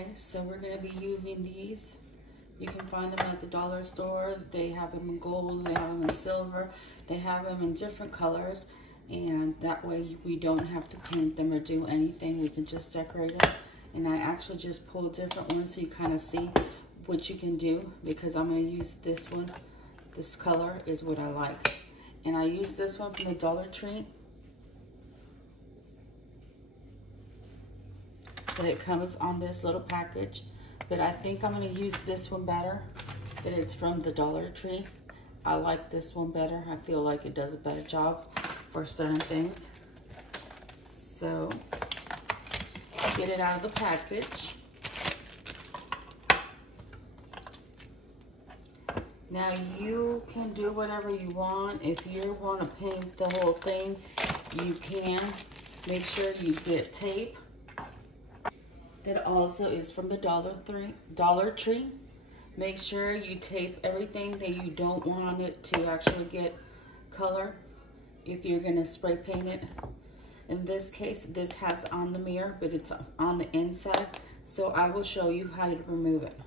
Okay, so we're going to be using these. You can find them at the dollar store. They have them in gold, they have them in silver, they have them in different colors, and that way we don't have to paint them or do anything. We can just decorate them. And I actually just pulled different ones so you kind of see what you can do, because I'm going to use this one. This color is what I like. And I use this one from the Dollar Tree. But it comes on this little package. But I think I'm going to use this one better. That it's from the Dollar Tree. I like this one better. I feel like it does a better job for certain things. So, get it out of the package. Now you can do whatever you want. If you want to paint the whole thing, you can. Make sure you get tape. That also is from the Dollar Tree. Make sure you tape everything that you don't want it to actually get color if you're going to spray paint it. In this case, this has on the mirror, but it's on the inside. So I will show you how to remove it.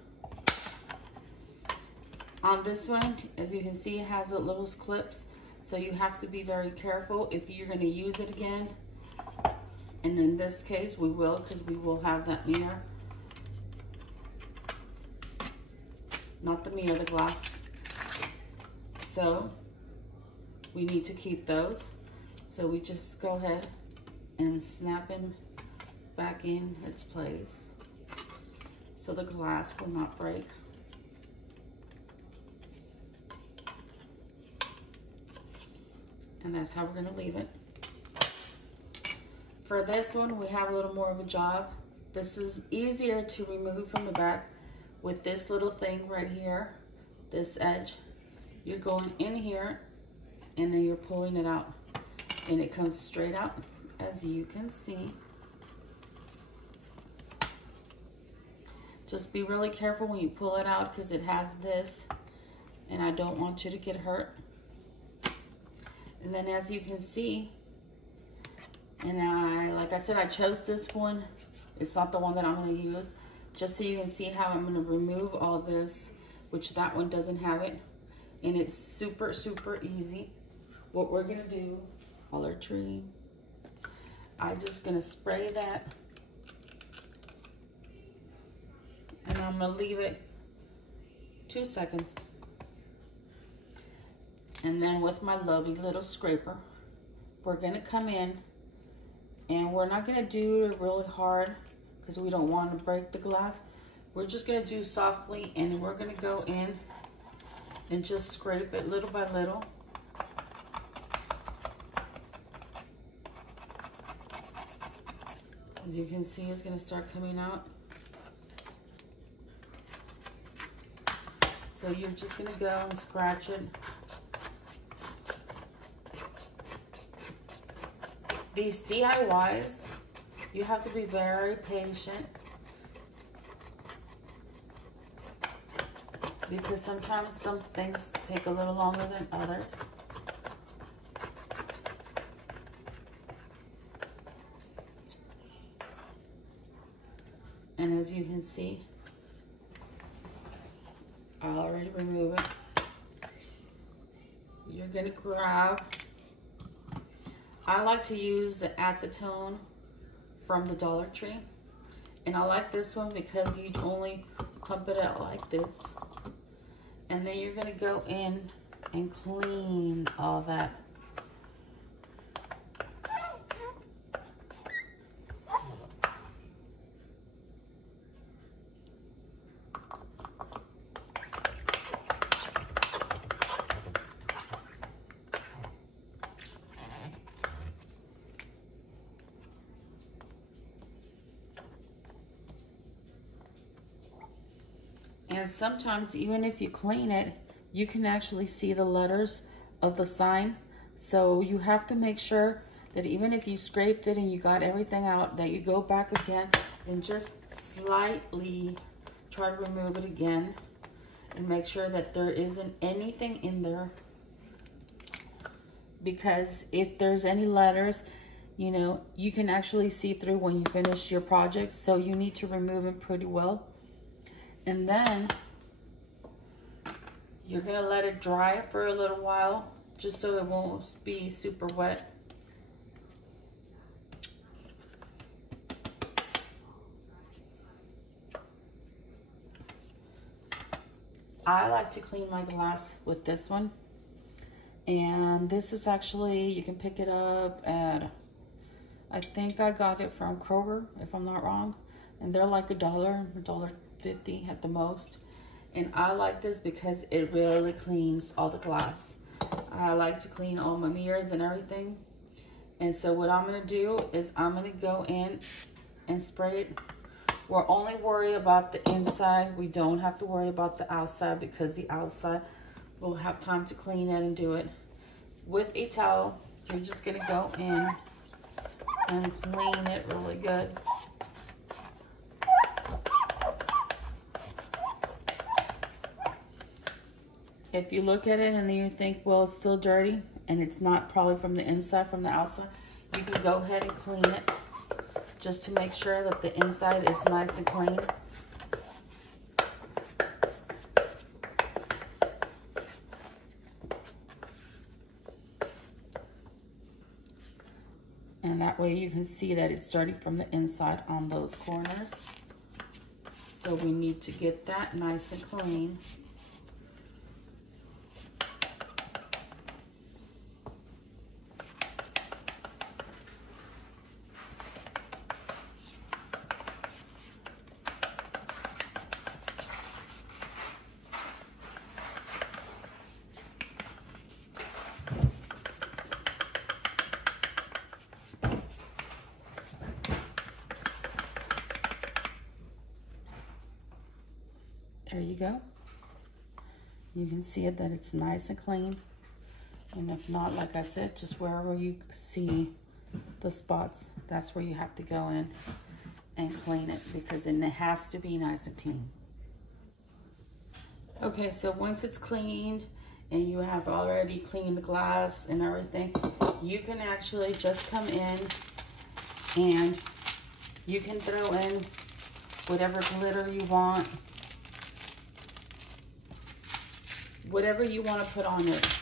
On this one, as you can see, it has little clips. So you have to be very careful if you're going to use it again. And in this case, we will, because we will have that mirror. Not the mirror, the glass. So we need to keep those. So we just go ahead and snap them back in its place so the glass will not break. And that's how we're going to leave it. For this one, we have a little more of a job. This is easier to remove from the back with this little thing right here, this edge. You're going in here and then you're pulling it out. And it comes straight out, as you can see. Just be really careful when you pull it out because it has this, and I don't want you to get hurt. And then as you can see, and like I said, I chose this one. It's not the one that I'm going to use. Just so you can see how I'm going to remove all this, which that one doesn't have it. And it's super, super easy. What we're going to do, Dollar Tree, I'm just going to spray that. And I'm going to leave it 2 seconds. And then with my lovely little scraper, we're going to come in, and we're not going to do it really hard because we don't want to break the glass. We're just going to do softly, and we're going to go in and just scrape it little by little. As you can see, it's going to start coming out. So you're just going to go and scratch it. These DIYs, you have to be very patient because sometimes some things take a little longer than others. And as you can see, I already removed it. You're gonna grab, I like to use the acetone from the Dollar Tree. And I like this one because you only pump it out like this. And then you're gonna go in and clean all that. And sometimes, even if you clean it, you can actually see the letters of the sign. So you have to make sure that even if you scraped it and you got everything out, that you go back again and just slightly try to remove it again and make sure that there isn't anything in there. Because if there's any letters, you know, you can actually see through when you finish your projects. So you need to remove them pretty well. And then you're gonna let it dry for a little while, just so it won't be super wet. I like to clean my glass with this one. And this is actually, you can pick it up at, I think I got it from Kroger, if I'm not wrong. And they're like $1.50 at the most. And I like this because it really cleans all the glass. I like to clean all my mirrors and everything. And so what I'm gonna do is I'm gonna go in and spray it. We're only worried about the inside. We don't have to worry about the outside, because the outside we'll have time to clean it and do it. With a towel, you're just gonna go in and clean it really good. If you look at it and then you think, well, it's still dirty, and it's not probably from the inside, from the outside, you can go ahead and clean it just to make sure that the inside is nice and clean. And that way you can see that it's dirty from the inside on those corners. So we need to get that nice and clean. There you go. You can see it, that it's nice and clean. And if not, like I said, just wherever you see the spots, that's where you have to go in and clean it, because then it has to be nice and clean. Okay, so once it's cleaned and you have already cleaned the glass and everything, you can actually just come in and you can throw in whatever glitter you want. Whatever you want to put on it.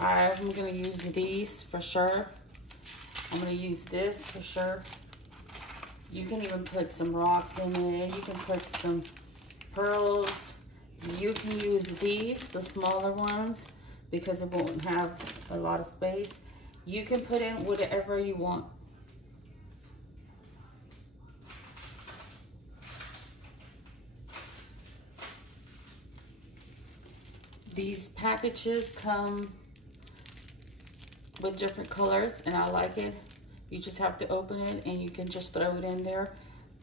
I'm going to use these for sure. I'm going to use this for sure. You can even put some rocks in it. You can put some pearls. You can use these, the smaller ones, because it won't have a lot of space. You can put in whatever you want. These packages come with different colors, and I like it. You just have to open it and you can just throw it in there.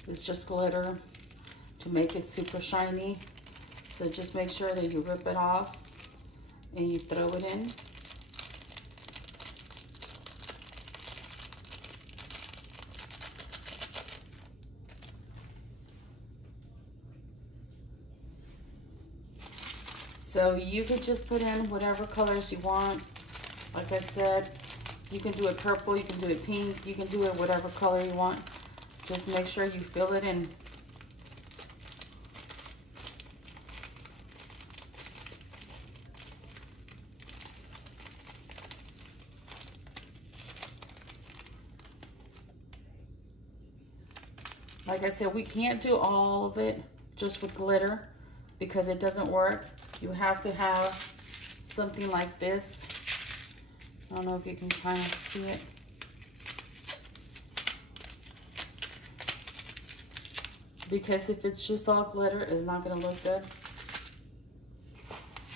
It's just glitter to make it super shiny. So just make sure that you rip it off and you throw it in. So you could just put in whatever colors you want. Like I said, you can do it purple, you can do it pink, you can do it whatever color you want. Just make sure you fill it in. Like I said, we can't do all of it just with glitter because it doesn't work. You have to have something like this. I don't know if you can kind of see it. Because if it's just all glitter, it's not going to look good.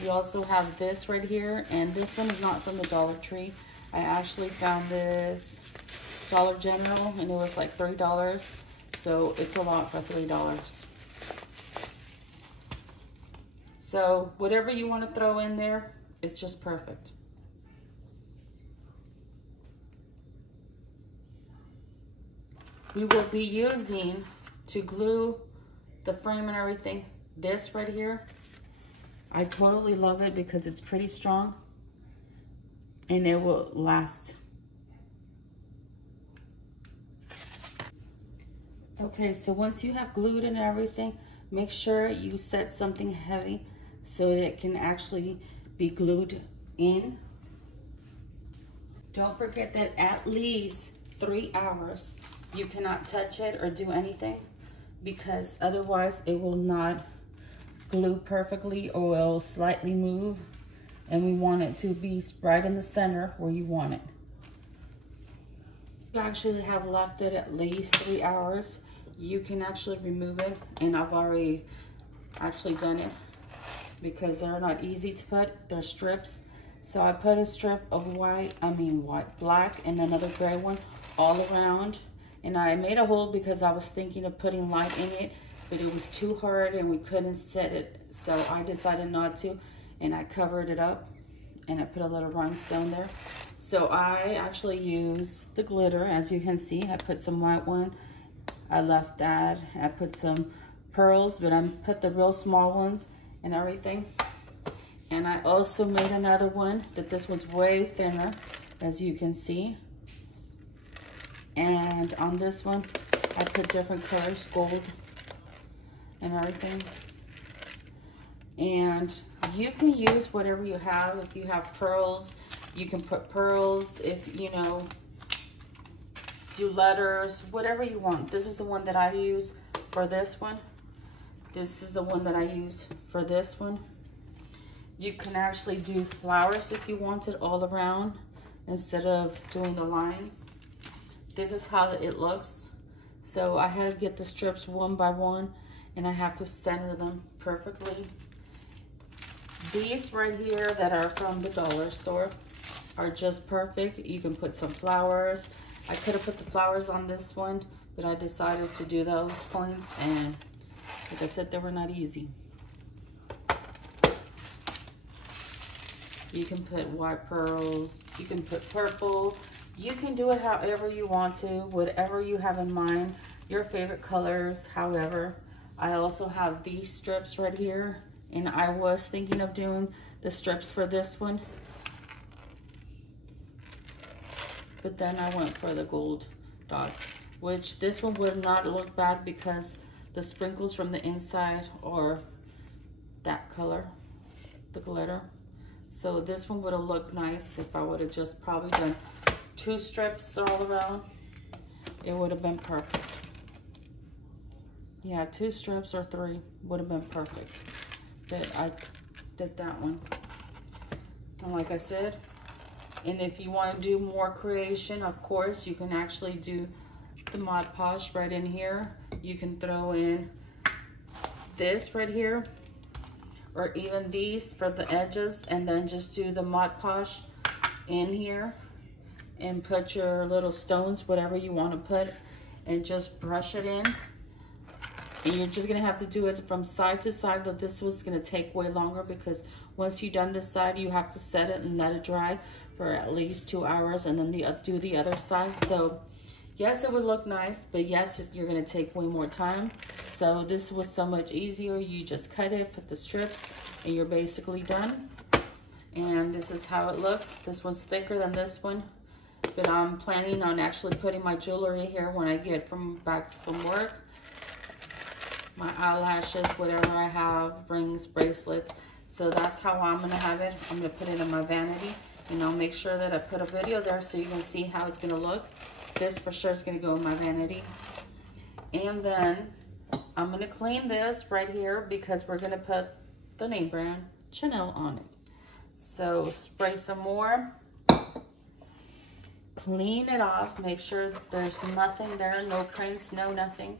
We also have this right here, and this one is not from the Dollar Tree. I actually found this Dollar General, and it was like $3. So it's a lot for $3. So whatever you want to throw in there, it's just perfect. We will be using, to glue the frame and everything, this right here. I totally love it because it's pretty strong and it will last. Okay, so once you have glued and everything, make sure you set something heavy so that it can actually be glued in. Don't forget that at least 3 hours you cannot touch it or do anything, because otherwise it will not glue perfectly or will slightly move, and we want it to be right in the center where you want it. You actually have left it at least 3 hours. You can actually remove it, and I've already actually done it because they're not easy to put. They're strips. So I put a strip of black, and another gray one all around. And I made a hole because I was thinking of putting light in it, but it was too hard and we couldn't set it. So I decided not to, and I covered it up and I put a little rhinestone there. So I actually used the glitter, as you can see. I put some white one. I left that. I put some pearls, but I put the real small ones and everything. And I also made another one that this one's way thinner, as you can see. And on this one, I put different colors, gold and everything. And you can use whatever you have. If you have pearls, you can put pearls. If you know, do letters, whatever you want. This is the one that I use for this one. This is the one that I use for this one. You can actually do flowers if you want it all around instead of doing the lines. This is how it looks. So I had to get the strips one by one, and I have to center them perfectly. These right here that are from the dollar store are just perfect. You can put some flowers. I could have put the flowers on this one, but I decided to do those points, and like I said, they were not easy. You can put white pearls, you can put purple, you can do it however you want to, whatever you have in mind, your favorite colors. However, I also have these strips right here, and I was thinking of doing the strips for this one, but then I went for the gold dots, which this one would not look bad because the sprinkles from the inside are that color, the glitter. So this one would have looked nice if I would have just probably done 2 strips all around. It would have been perfect. Yeah, 2 strips or 3 would have been perfect. But I did that one. And like I said, and if you want to do more creation, of course, you can actually do the Mod Podge right in here. You can throw in this right here, or even these for the edges, and then just do the Mod Podge in here and put your little stones, whatever you want to put, and just brush it in. And you're just gonna have to do it from side to side, but this was gonna take way longer because once you've done this side, you have to set it and let it dry for at least 2 hours, and then do the other side. So yes, it would look nice, but yes, you're gonna take way more time. So this was so much easier. You just cut it, put the strips, and you're basically done. And this is how it looks. This one's thicker than this one, but I'm planning on actually putting my jewelry here when I get back from work. My eyelashes, whatever I have, rings, bracelets. So that's how I'm gonna have it. I'm gonna put it in my vanity, and I'll make sure that I put a video there so you can see how it's gonna look. This for sure is gonna go in my vanity. And then I'm gonna clean this right here because we're gonna put the name brand Chanel on it. So spray some more, clean it off, make sure that there's nothing there, no prints, no nothing.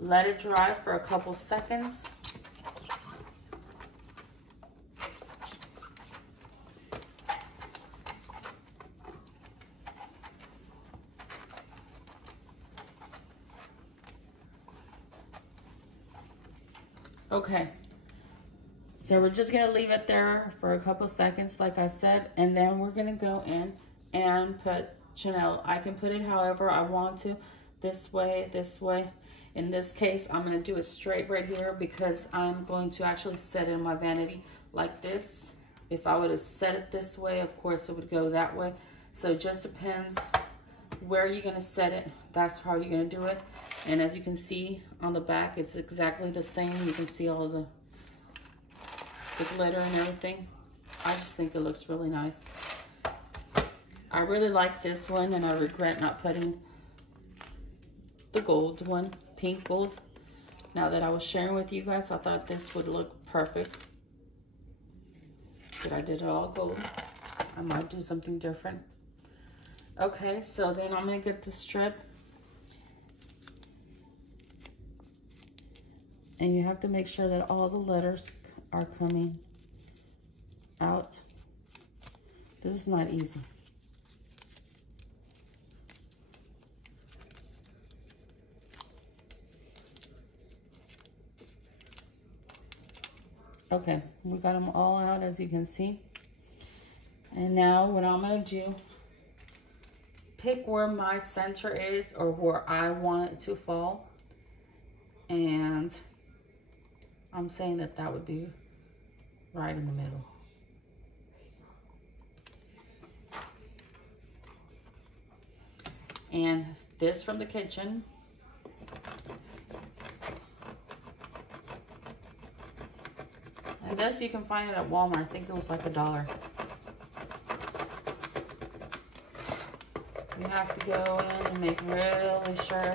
Let it dry for a couple seconds. Okay, so we're just gonna leave it there for a couple seconds, like I said, and then we're gonna go in and put Chanel. I can put it however I want to, this way, this way. In this case, I'm gonna do it straight right here because I'm going to actually set it in my vanity like this. If I would have set it this way, of course it would go that way. So it just depends where you're gonna set it. that's how you're going to do it. And as you can see on the back, it's exactly the same. You can see all the glitter and everything. I just think it looks really nice. I really like this one, and I regret not putting the gold one, pink gold. Now that I was sharing with you guys, I thought this would look perfect. But I did it all gold. I might do something different. Okay, so then I'm gonna get the strip. And you have to make sure that all the letters are coming out. This is not easy. Okay, we got them all out, as you can see. And now what I'm gonna do, pick where my center is or where I want it to fall. And I'm saying that that would be right in the middle. And this from the kitchen. And this you can find it at Walmart. I think it was like $1. You have to go in and make really sure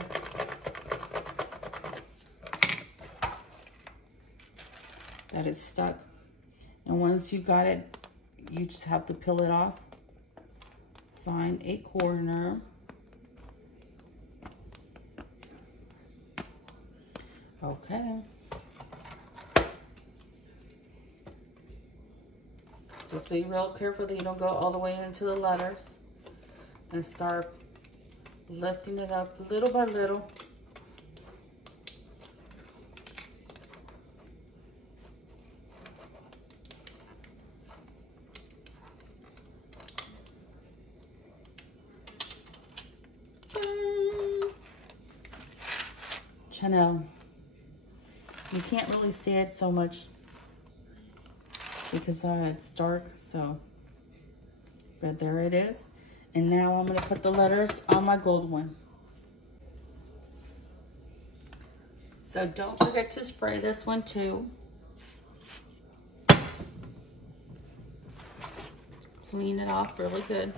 that it's stuck. And once you got it, you just have to peel it off. Find a corner. Okay. Just be real careful that you don't go all the way into the letters, and start lifting it up little by little. Chanel. You can't really see it so much because it's dark, so, but there it is. And now I'm going to put the letters on my gold one. So don't forget to spray this one too. Clean it off really good.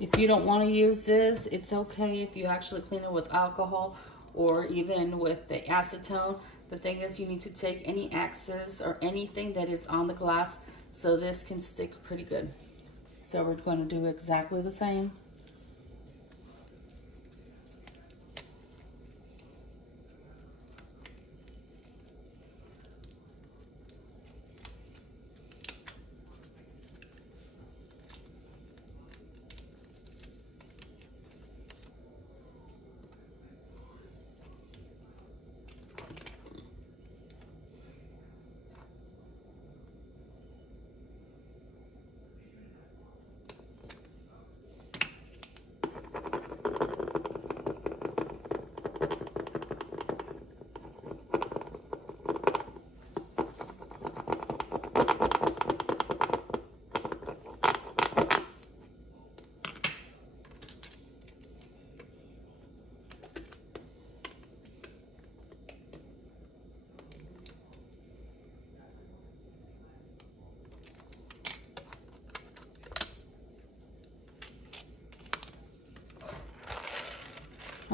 If you don't want to use this, it's okay if you actually clean it with alcohol or even with the acetone. The thing is, you need to take any excess or anything that is on the glass so this can stick pretty good. So we're going to do exactly the same.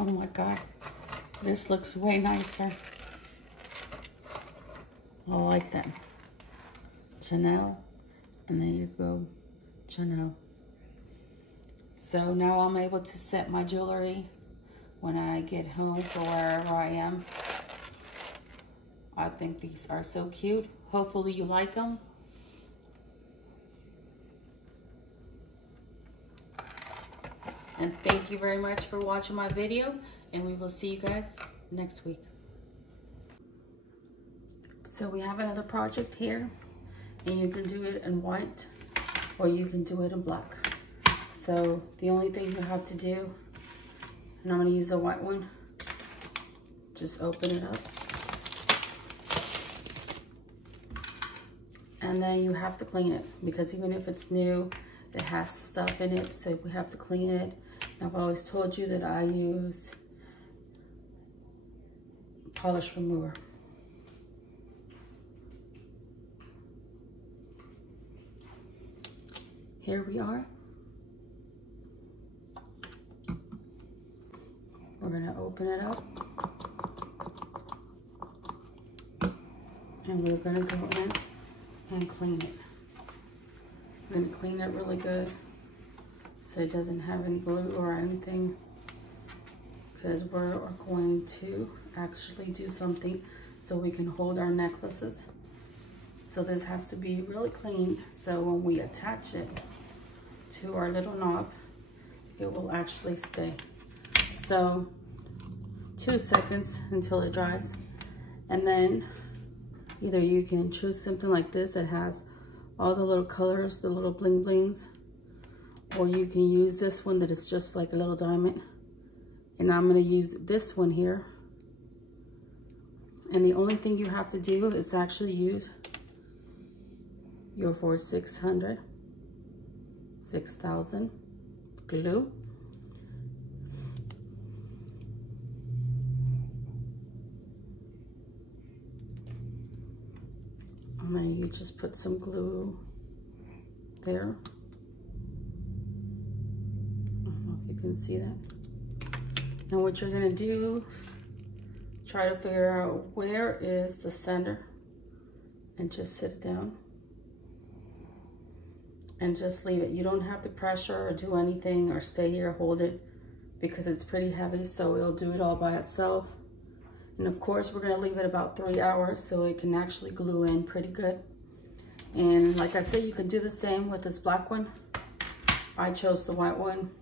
Oh my God, this looks way nicer. I like that. Chanel, and there you go, Chanel. So now I'm able to set my jewelry when I get home for wherever I am. I think these are so cute. Hopefully you like them. And thank you very much for watching my video, and we will see you guys next week. So we have another project here, and you can do it in white or you can do it in black. So the only thing you have to do, and I'm going to use the white one, just open it up. And then you have to clean it, because even if it's new, it has stuff in it, so we have to clean it. And I've always told you that I use polish remover. Here we are. We're gonna open it up. And we're gonna go in and clean it. We're gonna clean it really good so it doesn't have any glue or anything, because we're going to actually do something so we can hold our necklaces. So this has to be really clean, so when we attach it to our little knob, it will actually stay. So 2 seconds until it dries, and then either you can choose something like this that has all the little colors, the little bling blings, or you can use this one that is just like a little diamond. And I'm gonna use this one here. And the only thing you have to do is actually use your 4600, 6000 glue. And then you just put some glue there. I don't know if you can see that. And what you're gonna do, try to figure out where is the center, and just sit down and just leave it. You don't have to pressure or do anything or stay here, hold it, because it's pretty heavy, so it'll do it all by itself. And of course, we're gonna leave it about 3 hours so it can actually glue in pretty good. And like I said, you can do the same with this black one. I chose the white one.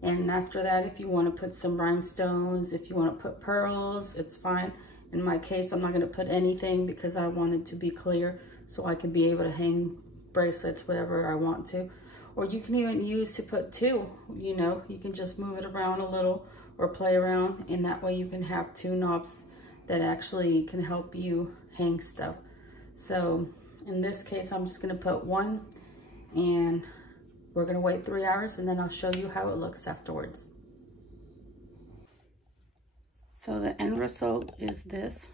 And after that, if you want to put some rhinestones, if you want to put pearls, it's fine. In my case, I'm not going to put anything because I want it to be clear so I can be able to hang bracelets, whatever I want to. Or you can even use to put 2, you know, you can just move it around a little or play around, and that way you can have 2 knobs that actually can help you hang stuff. So in this case, I'm just going to put 1, and we're going to wait 3 hours, and then I'll show you how it looks afterwards. So the end result is this.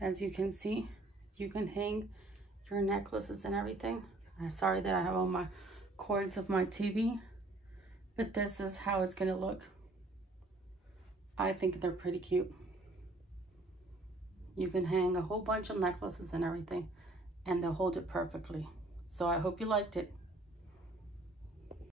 As you can see, you can hang your necklaces and everything. I'm sorry that I have all my cords of my TV, but this is how it's going to look. I think they're pretty cute. You can hang a whole bunch of necklaces and everything, and they'll hold it perfectly. So I hope you liked it.